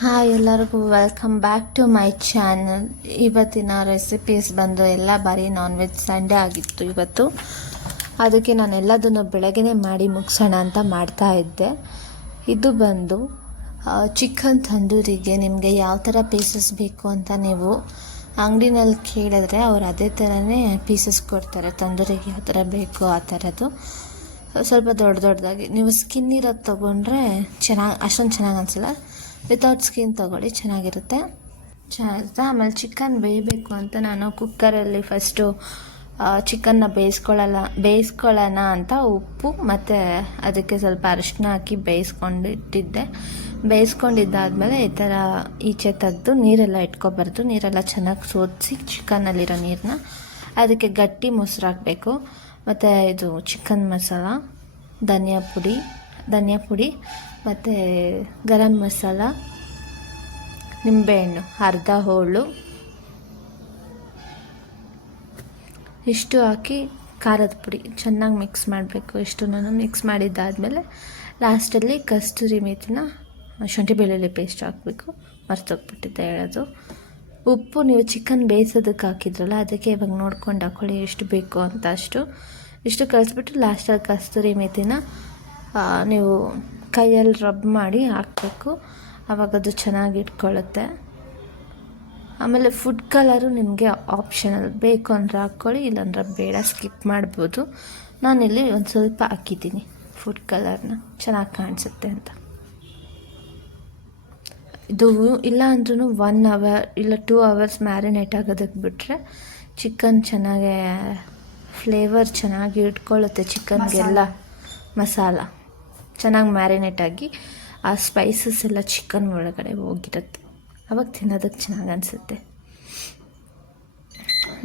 Hi ಎಲ್ಲರಿಗೂ welcome back to my channel. ಇವತ್ತಿನ recipes ಬಂದು ಎಲ್ಲ ಬಾರಿ ನಾನ್ ವೆಜ್ ಸಂಡೇ ಆಗಿತ್ತು ಇವತ್ತು. ಅದಕ್ಕೆ ನಾನು ಎಲ್ಲದನ್ನು ಬೆಳಗ್ಗೆನೇ ಮಾಡಿ ಮುಗಿಸೋಣ ಅಂತ ಮಾಡ್ತಾ ಇದ್ದೆ. ಇದು ಬಂದು ಚಿಕನ್ ತಂದೂರಿಗೆ ನಿಮಗೆ ಯಾವ ಥರ ಪೀಸಸ್ ಬೇಕು ಅಂತ ನೀವು ಅಂಗಡಿನಲ್ಲಿ ಕೇಳಿದ್ರೆ ಅವ್ರು ಅದೇ ಥರನೇ ಪೀಸಸ್ ಕೊಡ್ತಾರೆ. ತಂದೂರಿಗೆ ಯಾವ ಥರ ಬೇಕು ಆ ಥರದ್ದು. ಸ್ವಲ್ಪ ದೊಡ್ಡದಾಗಿ ನೀವು ಸ್ಕಿನ್ ಇರೋದು ತೊಗೊಂಡ್ರೆ ಅಷ್ಟೊಂದು ಚೆನ್ನಾಗಿ ಅನಿಸಲ್ಲ. ವಿತೌಟ್ ಸ್ಕಿನ್ ತೊಗೊಳ್ಳಿ, ಚೆನ್ನಾಗಿರುತ್ತೆ. ಆಮೇಲೆ ಚಿಕನ್ ಬೇಯಬೇಕು ಅಂತ ನಾನು ಕುಕ್ಕರಲ್ಲಿ ಫಸ್ಟು ಚಿಕನ್ನ ಬೇಯಿಸ್ಕೊಳ್ಳೋಣ ಅಂತ ಉಪ್ಪು ಮತ್ತು ಅದಕ್ಕೆ ಸ್ವಲ್ಪ ಅರಿಶಿನ ಹಾಕಿ ಬೇಯಿಸ್ಕೊಂಡಿದ್ದಾದಮೇಲೆ ಈ ಥರ ಈಚೆ ತೆಗೆದು ನೀರೆಲ್ಲ ಇಟ್ಕೊಬಾರ್ದು. ನೀರೆಲ್ಲ ಚೆನ್ನಾಗಿ ಸೋದಿಸಿ ಚಿಕನ್ನಲ್ಲಿರೋ ನೀರನ್ನ ಅದಕ್ಕೆ ಗಟ್ಟಿ ಮೊಸರು ಹಾಕಬೇಕು. ಮತ್ತು ಇದು ಚಿಕನ್ ಮಸಾಲ, ಧನಿಯಾ ಪುಡಿ ಮತ್ತು ಗರಂ ಮಸಾಲ, ನಿಂಬೆಹಣ್ಣು ಅರ್ಧ ಹೋಳು ಇಷ್ಟು ಹಾಕಿ ಖಾರದ ಪುಡಿ ಚೆನ್ನಾಗಿ ಮಿಕ್ಸ್ ಮಾಡಬೇಕು. ಇಷ್ಟನ್ನು ಮಿಕ್ಸ್ ಮಾಡಿದ್ದಾದಮೇಲೆ ಲಾಸ್ಟಲ್ಲಿ ಕಸ್ತೂರಿ ಮೇಥಿನ ಶುಂಠಿ ಬೆಳ್ಳುಳ್ಳಿ ಪೇಸ್ಟ್ ಹಾಕಬೇಕು. ಮರ್ತೋಗ್ಬಿಟ್ಟಿದ್ದೆ ಹೇಳೋದು. ಉಪ್ಪು ನೀವು ಚಿಕನ್ ಬೇಯಿಸೋದಕ್ಕೆ ಹಾಕಿದ್ರಲ್ಲ, ಅದಕ್ಕೆ ಇವಾಗ ನೋಡ್ಕೊಂಡು ಹಾಕ್ಕೊಳ್ಳಿ ಎಷ್ಟು ಬೇಕು ಅಂತ. ಇಷ್ಟು ಕಳಿಸ್ಬಿಟ್ಟು ಲಾಸ್ಟಲ್ಲಿ ಕಸ್ತೂರಿ ಮೇಥಿನ ನೀವು ಕೈಯಲ್ಲಿ ರಬ್ ಮಾಡಿ ಹಾಕಬೇಕು. ಆವಾಗ ಅದು ಚೆನ್ನಾಗಿ ಇಟ್ಕೊಳ್ಳುತ್ತೆ. ಆಮೇಲೆ ಫುಡ್ ಕಲರು ನಿಮಗೆ ಆಪ್ಷನಲ್, ಬೇಕು ಅಂದರೆ ಹಾಕ್ಕೊಳ್ಳಿ, ಇಲ್ಲಾಂದ್ರೆ ಬೇಡ, ಸ್ಕಿಪ್ ಮಾಡ್ಬೋದು. ನಾನಿಲ್ಲಿ ಒಂದು ಸ್ವಲ್ಪ ಹಾಕಿದ್ದೀನಿ ಫುಡ್ ಕಲರ್ನ, ಚೆನ್ನಾಗಿ ಕಾಣಿಸುತ್ತೆ ಅಂತ. ಇದು ಇಲ್ಲ ಅಂದ್ರೂ 1 ಅವರ್ ಇಲ್ಲ 2 ಅವರ್ಸ್ ಮ್ಯಾರಿನೇಟ್ ಆಗೋದಕ್ಕೆ ಬಿಟ್ಟರೆ ಚಿಕನ್ ಚೆನ್ನಾಗೆ ಫ್ಲೇವರ್ ಚೆನ್ನಾಗಿ ಇಟ್ಕೊಳ್ಳುತ್ತೆ. ಚಿಕನ್ಗೆಲ್ಲ ಮಸಾಲ ಚೆನ್ನಾಗಿ ಮ್ಯಾರಿನೇಟ್ ಆಗಿ ಆ ಸ್ಪೈಸಸ್ ಎಲ್ಲ ಚಿಕನ್ ಒಳಗಡೆ ಹೋಗಿರುತ್ತೆ. ಅವಾಗ ತಿನ್ನೋದಕ್ಕೆ ಚೆನ್ನಾಗಿ ಅನಿಸುತ್ತೆ.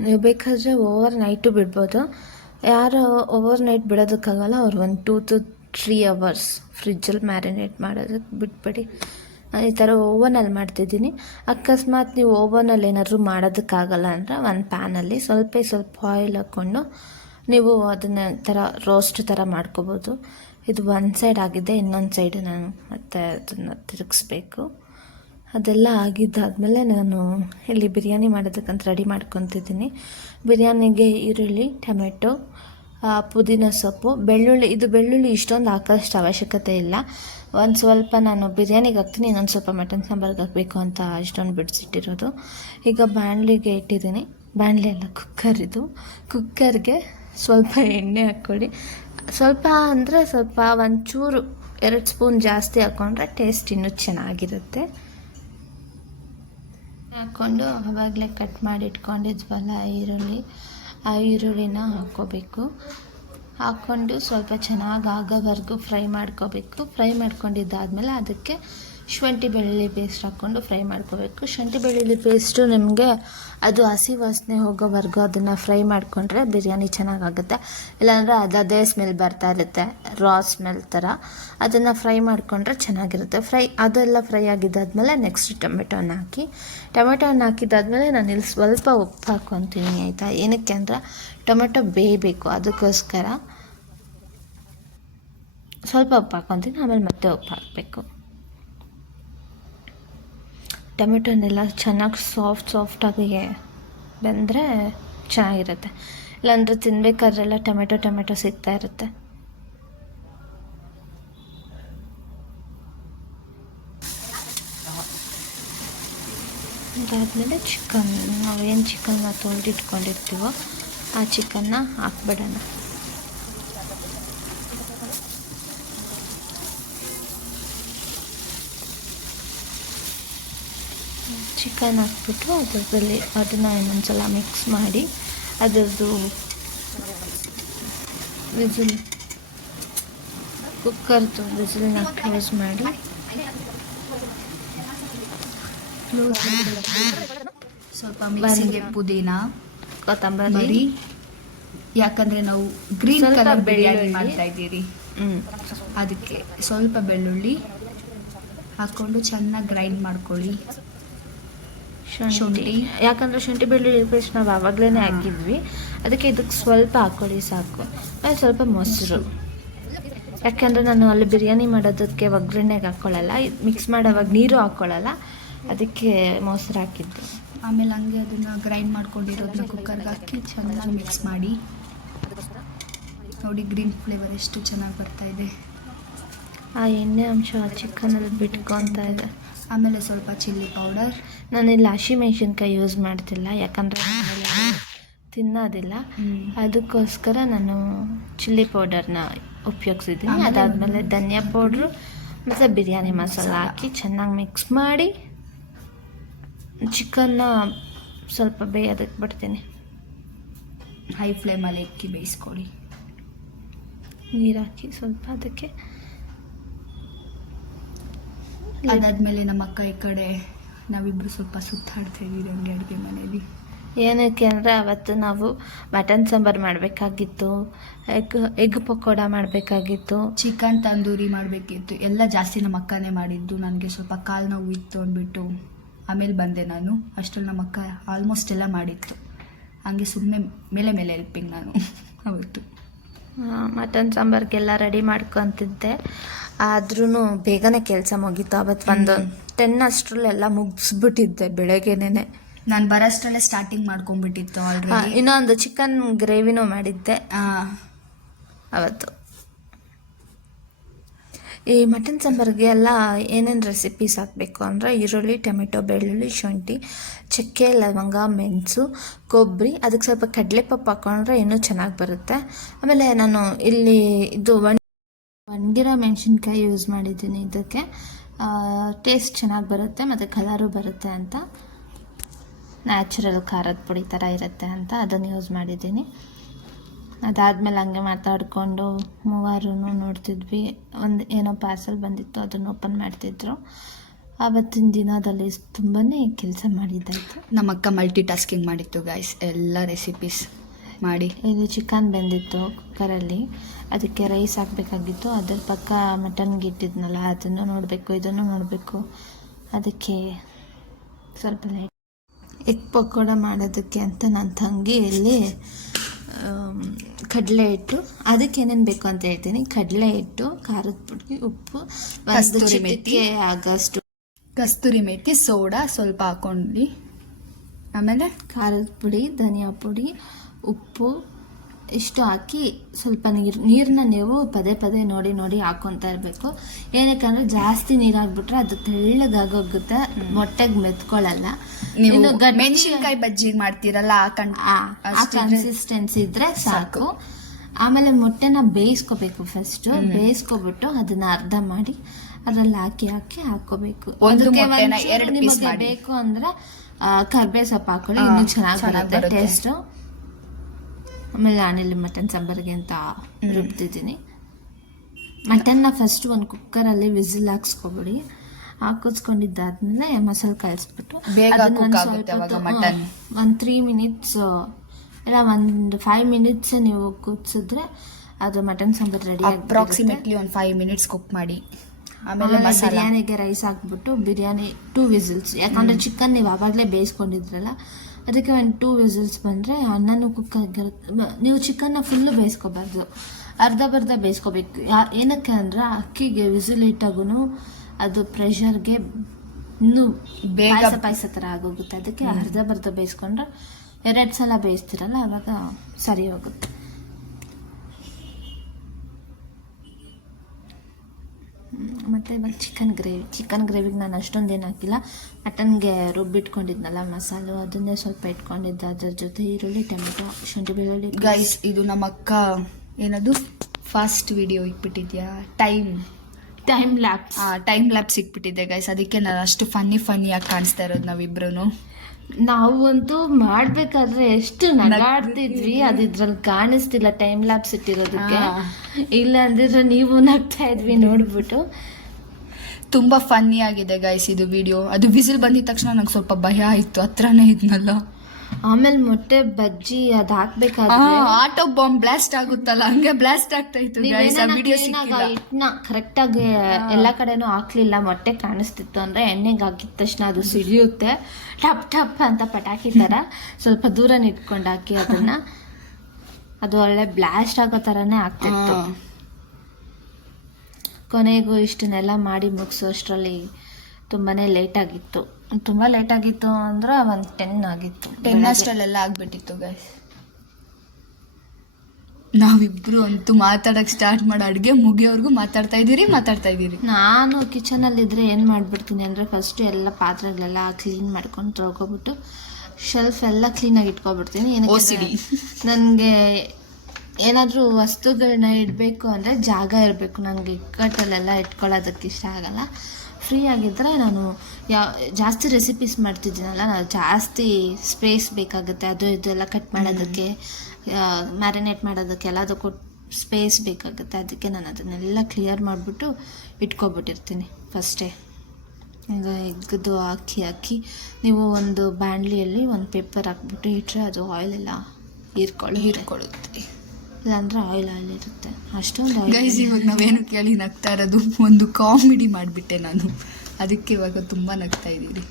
ನೀವು ಬೇಕಾದರೆ ಓವರ್ ನೈಟು ಬಿಡ್ಬೋದು. ಯಾರು ಓವರ್ ನೈಟ್ ಬಿಡೋದಕ್ಕಾಗಲ್ಲ ಅವ್ರು 1 2 to 3 ಅವರ್ಸ್ ಫ್ರಿಜ್ಜಲ್ಲಿ ಮ್ಯಾರಿನೇಟ್ ಮಾಡೋದಕ್ಕೆ ಬಿಟ್ಬಿಡಿ. ನಾನು ಈ ಥರ ಓವನಲ್ಲಿ ಮಾಡ್ತಿದ್ದೀನಿ. ಅಕಸ್ಮಾತ್ ನೀವು ಓವನಲ್ಲಿ ಏನಾದರೂ ಮಾಡೋದಕ್ಕಾಗಲ್ಲ ಅಂದರೆ ಒಂದು ಪ್ಯಾನಲ್ಲಿ ಸ್ವಲ್ಪ ಆಯಿಲ್ ಹಾಕ್ಕೊಂಡು ನೀವು ಅದನ್ನು ಥರ ರೋಸ್ಟ್ ಥರ ಮಾಡ್ಕೋಬೋದು. ಇದು ಒಂದು ಸೈಡ್ ಆಗಿದೆ, ಇನ್ನೊಂದು ಸೈಡ್ ನಾನು ಮತ್ತೆ ಅದನ್ನು ತಿರುಗಿಸ್ಬೇಕು. ಅದೆಲ್ಲ ಆಗಿದ್ದಾದಮೇಲೆ ನಾನು ಇಲ್ಲಿ ಬಿರಿಯಾನಿ ಮಾಡೋದಕ್ಕಂತ ರೆಡಿ ಮಾಡ್ಕೊತಿದ್ದೀನಿ. ಬಿರಿಯಾನಿಗೆ ಈರುಳ್ಳಿ, ಟೊಮೆಟೊ, ಪುದೀನ ಸೊಪ್ಪು, ಬೆಳ್ಳುಳ್ಳಿ ಇಷ್ಟೊಂದು ಹಾಕೋಷ್ಟು ಅವಶ್ಯಕತೆ ಇಲ್ಲ. ಒಂದು ಸ್ವಲ್ಪ ನಾನು ಬಿರಿಯಾನಿಗೆ ಹಾಕ್ತೀನಿ, ಇನ್ನೊಂದು ಸ್ವಲ್ಪ ಮಟನ್ ಸಾಂಬಾರ್ಗೆ ಹಾಕಬೇಕು ಅಂತ ಇಷ್ಟೊಂದು ಬಿಡಿಸಿಟ್ಟಿರೋದು. ಈಗ ಬಾಣಲಿಗೆ ಇಟ್ಟಿದ್ದೀನಿ. ಬಾಣಲಿ ಅಲ್ಲ, ಕುಕ್ಕರ್ಗೆ ಸ್ವಲ್ಪ ಎಣ್ಣೆ ಹಾಕ್ಕೊಳ್ಳಿ. ಸ್ವಲ್ಪ ಅಂದರೆ ಸ್ವಲ್ಪ ಒಂಚೂರು 2 ಸ್ಪೂನ್ ಜಾಸ್ತಿ ಹಾಕ್ಕೊಂಡ್ರೆ ಟೇಸ್ಟ್ ಇನ್ನೂ ಚೆನ್ನಾಗಿರುತ್ತೆ. ಹಾಕ್ಕೊಂಡು ಆವಾಗಲೇ ಕಟ್ ಮಾಡಿ ಇಟ್ಕೊಂಡಿದ್ವಲ್ಲ ಆ ಈರುಳ್ಳಿನ ಹಾಕ್ಕೋಬೇಕು. ಹಾಕ್ಕೊಂಡು ಸ್ವಲ್ಪ ಚೆನ್ನಾಗಿ ಆಗೋವರೆಗೂ ಫ್ರೈ ಮಾಡ್ಕೋಬೇಕು. ಫ್ರೈ ಮಾಡ್ಕೊಂಡಿದ್ದಾದಮೇಲೆ ಅದಕ್ಕೆ ಶುಂಠಿ ಬೆಳ್ಳುಳ್ಳಿ ಪೇಸ್ಟ್ ಹಾಕ್ಕೊಂಡು ಫ್ರೈ ಮಾಡ್ಕೋಬೇಕು. ಶುಂಠಿ ಬೆಳ್ಳುಳ್ಳಿ ಪೇಸ್ಟು ನಿಮಗೆ ಅದು ಹಸಿ ವಾಸನೆ ಹೋಗೋವರೆಗೂ ಅದನ್ನು ಫ್ರೈ ಮಾಡಿಕೊಂಡ್ರೆ ಬಿರಿಯಾನಿ ಚೆನ್ನಾಗಾಗುತ್ತೆ. ಇಲ್ಲಾಂದರೆ ಅದೇ ಸ್ಮೆಲ್ ಬರ್ತಾ ಇರುತ್ತೆ, ರಾ ಸ್ಮೆಲ್ ಥರ. ಅದನ್ನು ಫ್ರೈ ಮಾಡಿಕೊಂಡ್ರೆ ಚೆನ್ನಾಗಿರುತ್ತೆ. ಅದೆಲ್ಲ ಫ್ರೈ ಆಗಿದ್ದಾದಮೇಲೆ ನೆಕ್ಸ್ಟ್ ಟೊಮೆಟೊನ ಹಾಕಿದ್ದಾದಮೇಲೆ ನಾನು ಇಲ್ಲಿ ಸ್ವಲ್ಪ ಉಪ್ಪು ಹಾಕ್ಕೊತೀನಿ, ಆಯಿತಾ? ಏನಕ್ಕೆ ಅಂದರೆ ಟೊಮೆಟೊ ಬೇಯಬೇಕು, ಅದಕ್ಕೋಸ್ಕರ ಸ್ವಲ್ಪ ಉಪ್ಪು ಹಾಕ್ಕೊತೀನಿ. ಆಮೇಲೆ ಮತ್ತೆ ಉಪ್ಪು ಹಾಕಬೇಕು. ಟೊಮೆಟೊನೆಲ್ಲ ಚೆನ್ನಾಗಿ ಸಾಫ್ಟಾಗಿ ಬೆಂದರೆ ಚೆನ್ನಾಗಿರುತ್ತೆ. ಇಲ್ಲಾಂದರೆ ತಿನ್ನಬೇಕಾದ್ರೆಲ್ಲ ಟೊಮೆಟೊ ಸಿಗ್ತಾ ಇರುತ್ತೆ. ಅದಾದಮೇಲೆ ನಾವೇನು ಚಿಕನ್ನ ತೊಳೆದಿಟ್ಕೊಂಡಿರ್ತೀವೋ ಆ ಚಿಕನ್ನ ಹಾಕ್ಬಿಡೋಣ. ಚಿಕನ್ ಹಾಕ್ಬಿಟ್ಟು ಅದನ್ನು ಇನ್ನೊಂದ್ಸಲ ಮಿಕ್ಸ್ ಮಾಡಿ ಅದರದ್ದು ಕುಕ್ಕರ್ದು ವಿಸಿಲ್ನ ಕ್ಲೋಸ್ ಮಾಡಿ ಸ್ವಲ್ಪ ಮಿಕ್ಸಿಗೆ ಪುದೀನ, ಕೊತ್ತಂಬರಿ, ಯಾಕಂದರೆ ನಾವು ಗ್ರೀನ್ ಕಲರ್ ಬಿರಿಯಾನಿ ಮಾಡ್ತಾ ಇದ್ದೀರಿ, ಅದಕ್ಕೆ ಸ್ವಲ್ಪ ಬೆಳ್ಳುಳ್ಳಿ ಹಾಕ್ಕೊಂಡು ಚೆನ್ನಾಗಿ ಗ್ರೈಂಡ್ ಮಾಡ್ಕೊಳ್ಳಿ. ಶುಂಠಿ, ಯಾಕಂದರೆ ಶುಂಠಿ ಬೆಳ್ಳುಳ್ಳಿ ಪೇಸ್ಟ್ ನಾವು ಆವಾಗಲೇ ಹಾಕಿದ್ವಿ, ಅದಕ್ಕೆ ಇದಕ್ಕೆ ಸ್ವಲ್ಪ ಹಾಕ್ಕೊಳ್ಳಿ ಸಾಕು. ಸ್ವಲ್ಪ ಮೊಸರು ಯಾಕೆಂದರೆ ನಾನು ಅಲ್ಲಿ ಬಿರಿಯಾನಿ ಮಾಡೋದಕ್ಕೆ ಒಗ್ಗರಣೆಗೆ ಹಾಕ್ಕೊಳ್ಳಲ್ಲ, ಮಿಕ್ಸ್ ಮಾಡೋವಾಗ ನೀರು ಹಾಕ್ಕೊಳ್ಳಲ್ಲ, ಅದಕ್ಕೆ ಮೊಸರು ಹಾಕಿದ್ದು. ಆಮೇಲೆ ಹಂಗೆ ಅದನ್ನು ಗ್ರೈಂಡ್ ಮಾಡ್ಕೊಂಡಿರೋದನ್ನ ಕುಕ್ಕರ್ಗೆ ಹಾಕಿ ಚೆನ್ನಾಗಿ ಮಿಕ್ಸ್ ಮಾಡಿ. ನೋಡಿ ಗ್ರೀನ್ ಫ್ಲೇವರ್ ಎಷ್ಟು ಚೆನ್ನಾಗಿ ಬರ್ತಾ ಇದೆ. ಆ ಎಣ್ಣೆ ಅಂಶ ಚಿಕನಲ್ಲಿ ಬಿಟ್ಕೊತಾ ಇದೆ. ಆಮೇಲೆ ಸ್ವಲ್ಪ ಚಿಲ್ಲಿ ಪೌಡರ್. ನಾನಿಲ್ಲಿ ಹಸಿಮೆಣ್ಸಿನ್ಕಾಯಿ ಯೂಸ್ ಮಾಡ್ತಿಲ್ಲ, ಯಾಕಂದರೆ ತಿನ್ನೋದಿಲ್ಲ, ಅದಕ್ಕೋಸ್ಕರ ನಾನು ಚಿಲ್ಲಿ ಪೌಡರ್ನ ಉಪಯೋಗಿಸಿದ್ದೀನಿ. ಅದಾದಮೇಲೆ ಧನಿಯಾ ಪೌಡ್ರು ಮತ್ತು ಬಿರಿಯಾನಿ ಮಸಾಲ ಹಾಕಿ ಚೆನ್ನಾಗಿ ಮಿಕ್ಸ್ ಮಾಡಿ ಚಿಕನ್ನ ಸ್ವಲ್ಪ ಬೇಯೋದಕ್ಕೆ ಬಿಡ್ತೀನಿ. ಹೈ ಫ್ಲೇಮಲ್ಲಿ ಇಕ್ಕಿ ಬೇಯಿಸ್ಕೊಳ್ಳಿ. ನೀರು ಹಾಕಿ ಸ್ವಲ್ಪ ಅದಕ್ಕೆ. ಅದಾದಮೇಲೆ ನಮ್ಮ ಅಕ್ಕ ಈ ಕಡೆ ನಾವಿಬ್ಬರು ಸ್ವಲ್ಪ ಸುತ್ತಾಡ್ತಾ ಇದ್ದೀವಿ ಹಂಗೆ ಅಡುಗೆ ಮನೇಲಿ. ಏನಕ್ಕೆ ಅಂದರೆ ಅವತ್ತು ನಾವು ಮಟನ್ ಸಾಂಬಾರು ಮಾಡಬೇಕಾಗಿತ್ತು, ಎಗ್ ಪಕೋಡ ಮಾಡಬೇಕಾಗಿತ್ತು, ಚಿಕನ್ ತಂದೂರಿ ಮಾಡಬೇಕಿತ್ತು. ಎಲ್ಲ ಜಾಸ್ತಿ ನಮ್ಮ ಅಕ್ಕನೇ ಮಾಡಿದ್ದು. ನನಗೆ ಸ್ವಲ್ಪ ಕಾಲು ನೋವು ಇತ್ತು ಅಂದ್ಬಿಟ್ಟು ಆಮೇಲೆ ಬಂದೆ ನಾನು. ಅಷ್ಟರಲ್ಲಿ ನಮ್ಮ ಅಕ್ಕ ಆಲ್ಮೋಸ್ಟ್ ಎಲ್ಲ ಮಾಡಿತ್ತು. ಹಂಗೆ ಸುಮ್ಮನೆ ಮೇಲೆ ಹೆಲ್ಪಿಂಗ್ ನಾನು ಅವತ್ತು. ಮಟನ್ ಸಾಂಬಾರಿಗೆಲ್ಲ ರೆಡಿ ಮಾಡ್ಕೊತಿದ್ದೆ, ಆದ್ರೂ ಬೇಗನೆ ಕೆಲಸ ಮುಗೀತು. ಅವತ್ತು ಒಂದು 10 ಅಷ್ಟರಲ್ಲೆಲ್ಲ ಮುಗಿಸ್ಬಿಟ್ಟಿದ್ದೆ ಬೆಳಗ್ಗೆನೇ. ನಾನು ಬರೋಷ್ಟರಲ್ಲೇ ಸ್ಟಾರ್ಟಿಂಗ್ ಮಾಡ್ಕೊಂಡ್ಬಿಟ್ಟಿತ್ತು ಆಲ್ರೆಡಿ. ಇನ್ನೊಂದು ಚಿಕನ್ ಗ್ರೇವಿನೂ ಮಾಡಿದ್ದೆ ಅವತ್ತು. ಈ ಮಟನ್ ಸಾಂಬಾರಿಗೆ ಎಲ್ಲ ಏನೇನು ರೆಸಿಪೀಸ್ ಹಾಕಬೇಕು ಅಂದರೆ ಈರುಳ್ಳಿ, ಟೊಮೆಟೊ, ಬೆಳ್ಳುಳ್ಳಿ, ಶುಂಠಿ, ಚಕ್ಕೆ, ಲವಂಗ, ಮೆಣಸು, ಕೊಬ್ಬರಿ, ಅದಕ್ಕೆ ಸ್ವಲ್ಪ ಕಡಲೆಪಪ್ಪು ಹಾಕೊಂಡ್ರೆ ಇನ್ನೂ ಚೆನ್ನಾಗಿ ಬರುತ್ತೆ. ಆಮೇಲೆ ನಾನು ಇಲ್ಲಿ ಇದು ಒಣಗಿರೋ ಮೆಣಸಿನ್ಕಾಯಿ ಯೂಸ್ ಮಾಡಿದ್ದೀನಿ. ಇದಕ್ಕೆ ಟೇಸ್ಟ್ ಚೆನ್ನಾಗಿ ಬರುತ್ತೆ ಮತ್ತು ಕಲರು ಬರುತ್ತೆ ಅಂತ, ನ್ಯಾಚುರಲ್ ಖಾರದ ಪುಡಿ ಥರ ಇರುತ್ತೆ ಅಂತ ಅದನ್ನು ಯೂಸ್ ಮಾಡಿದ್ದೀನಿ. ಅದಾದಮೇಲೆ ಹಂಗೆ ಮಾತಾಡಿಕೊಂಡು ಮೂವರು ನೋಡ್ತಿದ್ವಿ. ಒಂದು ಏನೋ ಪಾರ್ಸಲ್ ಬಂದಿತ್ತು, ಅದನ್ನು ಓಪನ್ ಮಾಡ್ತಿದ್ರು. ಆವತ್ತಿನ ದಿನದಲ್ಲಿ ತುಂಬಾ ಕೆಲಸ ಮಾಡಿದ್ದಾಯಿತು. ನಮ್ಮ ಅಕ್ಕ ಮಲ್ಟಿ ಟಾಸ್ಕಿಂಗ್ ಮಾಡಿತ್ತು ಗೈಸ್, ಎಲ್ಲ ರೆಸಿಪೀಸ್ ಮಾಡಿ. ಇದು ಚಿಕನ್ ಬೆಂದಿತ್ತು ಕುಕ್ಕರಲ್ಲಿ, ಅದಕ್ಕೆ ರೈಸ್ ಹಾಕಬೇಕಾಗಿತ್ತು. ಅದ್ರ ಪಕ್ಕ ಮಟನ್ಗೆ ಇಟ್ಟಿದ್ನಲ್ಲ ಅದನ್ನು ನೋಡಬೇಕು, ಇದನ್ನು ನೋಡಬೇಕು, ಅದಕ್ಕೆ ಸ್ವಲ್ಪ ಲೇಟ್. ಎಗ್ ಪಕೋಡ ಮಾಡೋದಕ್ಕೆ ಅಂತ ನನ್ನ ತಂಗಿಯಲ್ಲಿ ಕಡಲೆ ಹಿಟ್ಟು, ಅದಕ್ಕೆ ಏನೇನು ಬೇಕು ಅಂತ ಹೇಳ್ತೀನಿ. ಕಡಲೆ ಹಿಟ್ಟು, ಖಾರದ ಪುಡಿ, ಉಪ್ಪು, ಕಸ್ತೂರಿ ಮೆಥಿ ಆಗಷ್ಟು ಕಸ್ತೂರಿ ಮೆಥಿ, ಸೋಡಾ ಸ್ವಲ್ಪ ಹಾಕೊಂಡು, ಆಮೇಲೆ ಖಾರದ ಪುಡಿ, ಧನಿಯಾ ಪುಡಿ, ಉಪ್ಪು ಇಷ್ಟು ಹಾಕಿ ಸ್ವಲ್ಪ ನೀರನ್ನ ನೀವು ಪದೇ ಪದೇ ನೋಡಿ ಹಾಕ್ಕೊತಾ ಇರಬೇಕು. ಏನಕ್ಕೆ ಅಂದರೆ ಜಾಸ್ತಿ ನೀರು ಹಾಕ್ಬಿಟ್ರೆ ಅದು ತೆಳ್ಳಗಾಗೋಗುತ್ತೆ, ಮೊಟ್ಟೆಗೆ ಮೆತ್ಕೊಳ್ಳಲ್ಲ. ನೀವು ಮೆಣಸಿನ್ಕಾಯಿ ಬಜ್ಜಿ ಮಾಡ್ತೀರಲ್ಲ ಆ ಕನ್ಸಿಸ್ಟೆನ್ಸಿ ಇದ್ರೆ ಸಾಕು. ಆಮೇಲೆ ಮೊಟ್ಟೆನ ಬೇಯಿಸ್ಕೋಬೇಕು. ಫಸ್ಟ್ ಬೇಯಿಸ್ಕೊಬಿಟ್ಟು ಅದನ್ನ ಅರ್ಧ ಮಾಡಿ ಅದ್ರಲ್ಲಿ ಹಾಕಿ ಹಾಕೋಬೇಕು. ನಿಮಗೆ ಬೇಕು ಅಂದ್ರೆ ಕರ್ಬೇವು ಸೊಪ್ಪು ಹಾಕೊಳ್ಳಿ, ಇನ್ನೂ ಚೆನ್ನಾಗಿ ಬರುತ್ತೆ ಟೇಸ್ಟ್. ಆಮೇಲೆ ನಾನಿಲ್ಲಿ ಮಟನ್ ಸಾಂಬಾರಿಗೆ ಅಂತ ರುಬ್ತಿದ್ದೀನಿ. ಮಟನ್ನ ಫಸ್ಟ್ ಒಂದು ಕುಕ್ಕರಲ್ಲಿ ವಿಸಿಲ್ ಹಾಕ್ಸ್ಕೊಬಿಡಿ. ಹಾಕಿಸ್ಕೊಂಡಿದ್ದಾದ್ಮೇಲೆ ಮಸಾಲೆ ಕಲಿಸ್ಬಿಟ್ಟು ಒಂದು 3 ಮಿನಿಟ್ಸ್ ಇಲ್ಲ ಒಂದು 5 ಮಿನಿಟ್ಸ್ ನೀವು ಕುದಿಸಿದ್ರೆ ಅದು ಮಟನ್ ಸಾಂಬಾರು ರೆಡಿ. ಅಪ್ರಾಕ್ಸಿಮೇಟ್ಲಿ ಒಂದು 5 ಮಿನಿಟ್ಸ್ ಕುಕ್ ಮಾಡಿ. ಆಮೇಲೆ ಬಿರಿಯಾನಿಗೆ ರೈಸ್ ಹಾಕ್ಬಿಟ್ಟು ಬಿರಿಯಾನಿ 2 ವಿಸಿಲ್ಸ್, ಯಾಕಂದರೆ ಚಿಕನ್ ನೀವು ಆವಾಗಲೇ ಬೇಯಿಸ್ಕೊಂಡಿದ್ರಲ್ಲ, ಅದಕ್ಕೆ ಒಂದು 2 ವಿಸಿಲ್ಸ್ ಬಂದರೆ ಅನ್ನನೂ ಕುಕ್ ಆಗಿರುತ್ತೆ. ನೀವು ಚಿಕನ್ನ ಫುಲ್ಲು ಬೇಯಿಸ್ಕೋಬಾರ್ದು, ಅರ್ಧ ಬೇಯಿಸ್ಕೋಬೇಕು. ಏನಕ್ಕೆ ಅಂದರೆ ಅಕ್ಕಿಗೆ ವಿಸಿಲ್ ಇಟ್ಟಾಗೂ ಅದು ಪ್ರೆಷರ್ಗೆ ಇನ್ನೂ ಪಾಯಸ ಥರ ಆಗೋಗುತ್ತೆ. ಅದಕ್ಕೆ ಅರ್ಧ ಬೇಯಿಸ್ಕೊಂಡ್ರೆ 2 ಸಲ ಬೇಯಿಸ್ತೀರಲ್ಲ ಆವಾಗ ಸರಿ ಹೋಗುತ್ತೆ. ಮತ್ತು ಇವಾಗ ಚಿಕನ್ ಗ್ರೇವಿಗೆ ನಾನು ಅಷ್ಟೊಂದೇನು ಹಾಕಿಲ್ಲ. ಮಟನ್ಗೆ ರುಬ್ಬಿಟ್ಕೊಂಡಿದ್ನಲ್ಲ ಮಸಾಲೆ, ಅದನ್ನೇ ಸ್ವಲ್ಪ ಇಟ್ಕೊಂಡಿದ್ದೆ. ಅದ್ರ ಜೊತೆ ಈರುಳ್ಳಿ, ಟೊಮೆಟೊ, ಶುಂಠಿ, ಬೆಳ್ಳುಳ್ಳಿ. ಗೈಸ್ ಇದು ನಮ್ಮ ಅಕ್ಕ ಏನದು ಫಾಸ್ಟ್ ವಿಡಿಯೋ ಇಟ್ಬಿಟ್ಟಿದ್ಯಾ, ಟೈಮ್ ಲ್ಯಾಪ್ಸ್ ಇಟ್ಬಿಟ್ಟಿದ್ದೆ ಗೈಸ್. ಅದಕ್ಕೆ ನಾನು ಅಷ್ಟು ಫನ್ನಿಯಾಗಿ ಕಾಣಿಸ್ತಾ ಇರೋದು ನಾವಿಬ್ರು. ನಾವಂತೂ ಮಾಡ್ಬೇಕಾದ್ರೆ ಎಷ್ಟು ನಗಾಡ್ತಿದ್ವಿ, ಅದು ಇದ್ರಲ್ಲಿ ಕಾಣಿಸ್ತಿಲ್ಲ ಟೈಮ್ ಲ್ಯಾಪ್ಸ್ ಇಟ್ಟಿರೋದಕ್ಕೆ. ಇಲ್ಲ ಅಂದಿದ್ರೆ ನೀವು ನಗ್ತಾ ಇದ್ವಿ ನೋಡ್ಬಿಟ್ಟು. ತುಂಬಾ ಫನ್ನಿ ಆಗಿದೆ ಗೈಸ್ ಇದು ವಿಡಿಯೋ. ಅದು ವಿಸಿಲ್ ಬಂದಿದ ತಕ್ಷಣ ನಂಗೆ ಸ್ವಲ್ಪ ಭಯ ಆಯ್ತು, ಹತ್ರನೇ ಇದ್ನಲ್ಲ. ಆಮೇಲೆ ಮೊಟ್ಟೆ ಬಜ್ಜಿ ಅದು ಹಾಕ್ಬೇಕಾದ್ರೆ ಆಟೋ ಬಾಂಬ್ ಬ್ಲಾಸ್ಟ್ ಆಗುತ್ತಲ್ಲ, ಹಂಗೆ ಬ್ಲಾಸ್ಟ್ ಆಗ್ತಾ ಇತ್ತು. ಹಿಟ್ಟನ್ನ ಕರೆಕ್ಟಾಗಿ ಎಲ್ಲ ಕಡೆನೂ ಹಾಕ್ಲಿಲ್ಲ, ಮೊಟ್ಟೆ ಕಾಣಿಸ್ತಿತ್ತು ಅಂದ್ರೆ ಎಣ್ಣೆಗೆ ಹಾಕಿದ ತಕ್ಷಣ ಅದು ಸಿಡಿಯುತ್ತೆ, ಟಪ್ ಅಂತ ಪಟಾಕಿ ಥರ. ಸ್ವಲ್ಪ ದೂರ ನಿಟ್ಕೊಂಡು ಹಾಕಿ ಅದನ್ನ, ಅದು ಒಳ್ಳೆ ಬ್ಲಾಸ್ಟ್ ಆಗೋ ಥರನೇ ಆಗ್ತಿತ್ತು. ಕೊನೆಗೂ ಇಷ್ಟನ್ನೆಲ್ಲ ಮಾಡಿ ಮುಗಿಸೋಷ್ಟರಲ್ಲಿ ತುಂಬಾ ಲೇಟಾಗಿತ್ತು. ತುಂಬ ಲೇಟಾಗಿತ್ತು ಅಂದರೆ ಒಂದು 10 ಆಗಿತ್ತು. 10 ಅಷ್ಟರಲ್ಲೆಲ್ಲ ಆಗಿಬಿಟ್ಟಿತ್ತು ಗೈಸ್. ನಾವಿಬ್ಬರು ಅಂತೂ ಮಾತಾಡೋಕ್ಕೆ ಸ್ಟಾರ್ಟ್ ಮಾಡಿ ಅಡುಗೆ ಮುಗಿಯೋವರೆಗೂ ಮಾತಾಡ್ತಾ ಇದ್ದೀರಿ. ನಾನು ಕಿಚನಲ್ಲಿದ್ದರೆ ಏನು ಮಾಡಿಬಿಡ್ತೀನಿ ಅಂದರೆ ಫಸ್ಟು ಎಲ್ಲ ಪಾತ್ರೆಗಳೆಲ್ಲ ಕ್ಲೀನ್ ಮಾಡ್ಕೊಂಡು ತೊಳ್ಕೊಬಿಟ್ಟು ಶೆಲ್ಫ್ ಎಲ್ಲ ಕ್ಲೀನಾಗಿ ಇಟ್ಕೊಬಿಡ್ತೀನಿ. ನನಗೆ ಏನಾದರೂ ವಸ್ತುಗಳನ್ನ ಇಡಬೇಕು ಅಂದರೆ ಜಾಗ ಇರಬೇಕು. ನನಗೆ ಇಕ್ಕಟ್ಟಲ್ಲೆಲ್ಲ ಇಟ್ಕೊಳ್ಳೋದಕ್ಕೆ ಇಷ್ಟ ಆಗಲ್ಲ. ಫ್ರೀ ಆಗಿದ್ದರೆ ನಾನು ಜಾಸ್ತಿ ರೆಸಿಪೀಸ್ ಮಾಡ್ತಿದ್ದೀನಲ್ಲ, ನಾನು ಜಾಸ್ತಿ ಸ್ಪೇಸ್ ಬೇಕಾಗುತ್ತೆ. ಅದು ಇದೆಲ್ಲ ಕಟ್ ಮಾಡೋದಕ್ಕೆ, ಮ್ಯಾರಿನೇಟ್ ಮಾಡೋದಕ್ಕೆ ಎಲ್ಲದಕ್ಕೂ ಸ್ಪೇಸ್ ಬೇಕಾಗುತ್ತೆ. ಅದಕ್ಕೆ ನಾನು ಅದನ್ನೆಲ್ಲ ಕ್ಲಿಯರ್ ಮಾಡಿಬಿಟ್ಟು ಇಟ್ಕೊಬಿಟ್ಟಿರ್ತೀನಿ ಫಸ್ಟೇ. ಈಗ ಎಗ್ದು ಹಾಕಿ ನೀವು ಒಂದು ಬಾಣಲಿಯಲ್ಲಿ ಒಂದು ಪೇಪರ್ ಹಾಕ್ಬಿಟ್ಟು ಇಟ್ಟರೆ ಅದು ಆಯಿಲೆಲ್ಲ ಹೀರ್ಕೊಳ್ಳುತ್ತೆ. ಇಲ್ಲಾಂದರೆ ಆಯಿಲ್ ಇರುತ್ತೆ. ಅಷ್ಟೊಂದು ಗೈಸ್ ಇವಾಗ ನಾವೇನು ಕೇಳಿ ನಗ್ತಾ ಇರೋದು, ಒಂದು ಕಾಮಿಡಿ ಮಾಡಿಬಿಟ್ಟೆ ನಾನು, ಅದಕ್ಕೆ ಇವಾಗ ತುಂಬ ನಗ್ತಾ ಇದ್ದೀರಿ.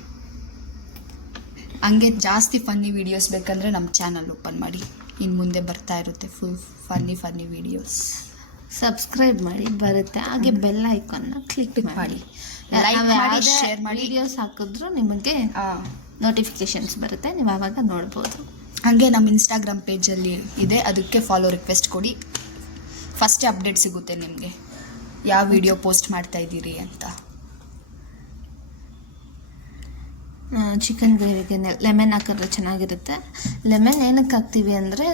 ಹಂಗೆ ಜಾಸ್ತಿ ಫನ್ನಿ ವೀಡಿಯೋಸ್ ಬೇಕಂದರೆ ನಮ್ಮ ಚಾನಲ್ ಓಪನ್ ಮಾಡಿ, ಇನ್ನು ಮುಂದೆ ಬರ್ತಾ ಇರುತ್ತೆ ಫುಲ್ ಫನ್ನಿ ವೀಡಿಯೋಸ್. ಸಬ್ಸ್ಕ್ರೈಬ್ ಮಾಡಿ ಬರುತ್ತೆ. ಹಾಗೆ ಬೆಲ್ ಐಕಾನ್ನ ಕ್ಲಿಕ್ ಮಾಡಿ, ಲೈಕ್ ಮಾಡಿ, ಶೇರ್ ಮಾಡಿ. ವೀಡಿಯೋಸ್ ಹಾಕಿದ್ರು ನಿಮಗೆ ನೋಟಿಫಿಕೇಶನ್ಸ್ ಬರುತ್ತೆ, ನೀವು ಆವಾಗ ನೋಡ್ಬೋದು. ಹಾಗೆ ನಮ್ಮ ಇನ್ಸ್ಟಾಗ್ರಾಮ್ ಪೇಜಲ್ಲಿ ಇದೆ, ಅದಕ್ಕೆ ಫಾಲೋ ರಿಕ್ವೆಸ್ಟ್ ಕೊಡಿ. ಫಸ್ಟೇ ಅಪ್ಡೇಟ್ ಸಿಗುತ್ತೆ ನಿಮಗೆ ಯಾವ ವಿಡಿಯೋ ಪೋಸ್ಟ್ ಮಾಡ್ತಾ ಇದ್ದೀರಿ ಅಂತ. ಚಿಕನ್ ಗ್ರೇವಿಗೆ ಲೆಮನ್ ಹಾಕಿದ್ರೆ ಚೆನ್ನಾಗಿರುತ್ತೆ. ಲೆಮನ್ ಏನಕ್ಕೆ ಹಾಕ್ತೀವಿ ಅಂದರೆ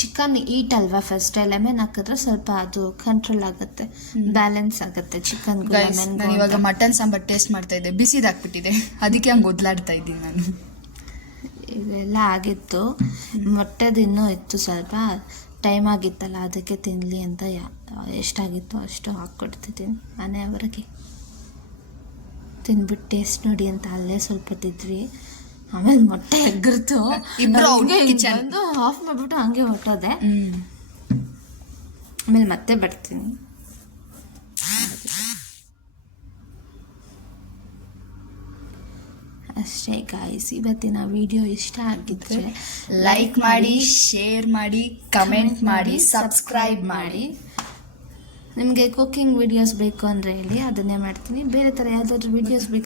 ಚಿಕನ್ ಈಟ್ ಅಲ್ವಾ, ಫಸ್ಟೇ ಲೆಮನ್ ಹಾಕಿದ್ರೆ ಸ್ವಲ್ಪ ಅದು ಕಂಟ್ರೋಲ್ ಆಗುತ್ತೆ, ಬ್ಯಾಲೆನ್ಸ್ ಆಗುತ್ತೆ ಚಿಕನ್. ನಾನು ಇವಾಗ ಮಟನ್ ಸಾಂಬಾರ್ ಟೇಸ್ಟ್ ಮಾಡ್ತಾ ಇದ್ದೆ, ಬಿಸಿದಾಕ್ಬಿಟ್ಟಿದೆ, ಅದಕ್ಕೆ ಹಂಗೆ ಒದ್ಲಾಡ್ತಾ ಇದ್ದೀನಿ ನಾನು. ಇವೆಲ್ಲ ಆಗಿತ್ತು, ಮೊಟ್ಟೆದು ಇನ್ನೂ ಇತ್ತು, ಸ್ವಲ್ಪ ಟೈಮ್ ಆಗಿತ್ತಲ್ಲ ಅದಕ್ಕೆ ತಿನ್ನಲಿ ಅಂತ ಎಷ್ಟಾಗಿತ್ತು ಅಷ್ಟು ಹಾಕ್ಕೊಡ್ತಿದ್ದೀನಿ. ಮನೆಯವರೆಗೆ ತಿನ್ಬಿಟ್ಟು ಟೇಸ್ಟ್ ನೋಡಿ ಅಂತ ಅಲ್ಲೇ ಸ್ವಲ್ಪ ತಿದ್ವಿ. ಆಮೇಲೆ ಮೊಟ್ಟೆ ಎಗ್ಗಿರ್ತು, ಬಂದು ಆಫ್ ಮಾಡಿಬಿಟ್ಟು ಹಂಗೆ ಹೊಟ್ಟೋದೆ. ಆಮೇಲೆ ಮತ್ತೆ ಬರ್ತೀನಿ. ಅಷ್ಟೇ ಗಾಯ್ಸ್, ಇವತ್ತಿನ ವಿಡಿಯೋ ಇಷ್ಟ ಆಗಿದ್ರೆ ಲೈಕ್ ಮಾಡಿ, ಶೇರ್ ಮಾಡಿ, ಕಮೆಂಟ್ ಮಾಡಿ, ಸಬ್ಸ್ಕ್ರೈಬ್ ಮಾಡಿ. ನಿಮಗೆ ಕುಕ್ಕಿಂಗ್ ವಿಡಿಯೋಸ್ ಬೇಕು ಅಂದರೆ ಹೇಳಿ, ಅದನ್ನೇ ಮಾಡ್ತೀನಿ. ಬೇರೆ ಥರ ಯಾವುದಾದ್ರೂ ವಿಡಿಯೋಸ್ ಬೇಕು